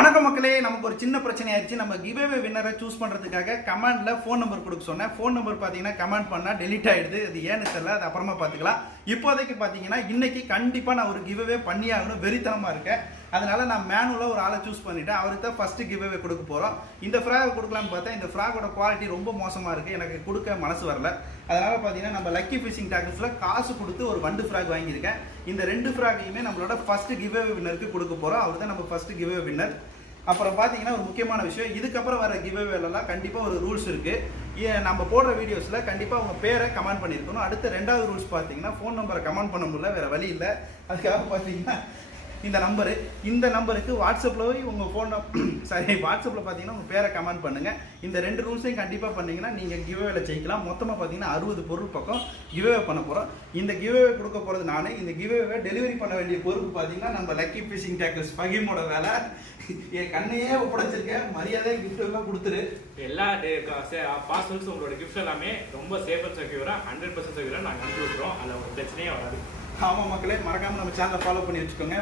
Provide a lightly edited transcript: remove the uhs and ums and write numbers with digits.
வணக்கம் மக்களே, நமக்கு ஒரு சின்ன பிரச்சனை ஆயிடுச்சு. நம்ம கிவ்அவே வின்னரை சூஸ் பண்றதுக்காக கமெண்ட்ல ஃபோன் நம்பர் கொடுக்க சொன்னேன். ஃபோன் நம்பர் பாத்தீங்கன்னா கமெண்ட் பண்ணா டெலீட் ஆயிடுது. அது ஏன்னு தெரியல, அது அப்புறமா பாத்துக்கலாம். இப்போதைக்கு பாத்தீங்கன்னா இன்னைக்கு கண்டிப்பா நான் ஒரு கிவ்அவே பண்ணி ஆகணும், வெறித்தனமா இருக்கேன். அதனால நான் மேனுவலா ஒரு ஆளை சூஸ் பண்ணிட்டேன். அவருக்கு தான் ஃபர்ஸ்ட் கிவ்அவே கொடுக்க போறோம். இந்த ஃப்ராக் கொடுக்கலாம்னு பார்த்தா இந்த ஃப்ராகோட குவாலிட்டி ரொம்ப மோசமா இருக்கு, எனக்கு கொடுக்க மனசு வரல. அதனால பாத்தீங்கன்னா நம்ம லக்கி ஃபிஷிங் டாக்கர்ஸ்ல காசு கொடுத்து ஒரு வண்டு ஃப்ராக் வாங்கியிருக்கேன். இந்த ரெண்டு ஃப்ராகையுமே நம்மளோட ஃபர்ஸ்ட் கிவ்அவே வின்னருக்கு கொடுக்க போறோம். அவர் தான் நம்ம ஃபர்ஸ்ட் கிவ்அவே வின்னர். அப்புறம் பார்த்தீங்கன்னா ஒரு முக்கியமான விஷயம், இதுக்கப்புறம் வர கிவ்அவேலாம் கண்டிப்பாக ஒரு ரூல்ஸ் இருக்குது. நம்ம போடுற வீடியோஸில் கண்டிப்பாக உங்கள் பேரை கமெண்ட் பண்ணியிருக்கணும். அடுத்த ரெண்டாவது ரூல்ஸ் பார்த்தீங்கன்னா ஃபோன் நம்பரை கமெண்ட் பண்ண முடியல, வேறு வழி இல்லை. அதுக்காக பார்த்தீங்கன்னா இந்த நம்பருக்கு வாட்ஸ்அப்பில் உங்கள் ஃபோன் வாட்ஸ்அப்பில் பார்த்தீங்கன்னா உங்கள் பேரை கமெண்ட் பண்ணுங்கள். இந்த ரெண்டு ரூல்ஸையும் கண்டிப்பாக பண்ணிங்கன்னா நீங்கள் கிவ்அவேல ஜெயிக்கலாம். மொத்தமாக பார்த்தீங்கன்னா 60 பொருள் பக்கம் கிவ்அவே பண்ண போகிறோம். இந்த கிவ்அவே கொடுக்க போகிறது நானே. இந்த கிவ்அவே டெலிவரி பண்ண வேண்டிய பொறுப்பு பார்த்தீங்கன்னா நம்ம லக்கி ஃபிஷிங் டாக்கர்ஸ் ஃபஹீமோட வேலை. என் கண்ணையே ஒப்படைச்சிருக்கேன், மரியாதை கிஃப்ட் எல்லாம் கொடுத்துரு. எல்லா பார்சல்ஸ் உங்களோட கிஃப்ட் எல்லாமே ரொம்ப சேஃப் அண்ட் செக்யூரா 100% செக்யூரா நாங்கள் அனுப்பி விட்டுறோம். அதில் ஒரு பிரச்சனையே வராது. ஆமாம் மக்களே, மறக்காமல் நம்ம சேனலை ஃபாலோ பண்ணி வச்சுக்கோங்க.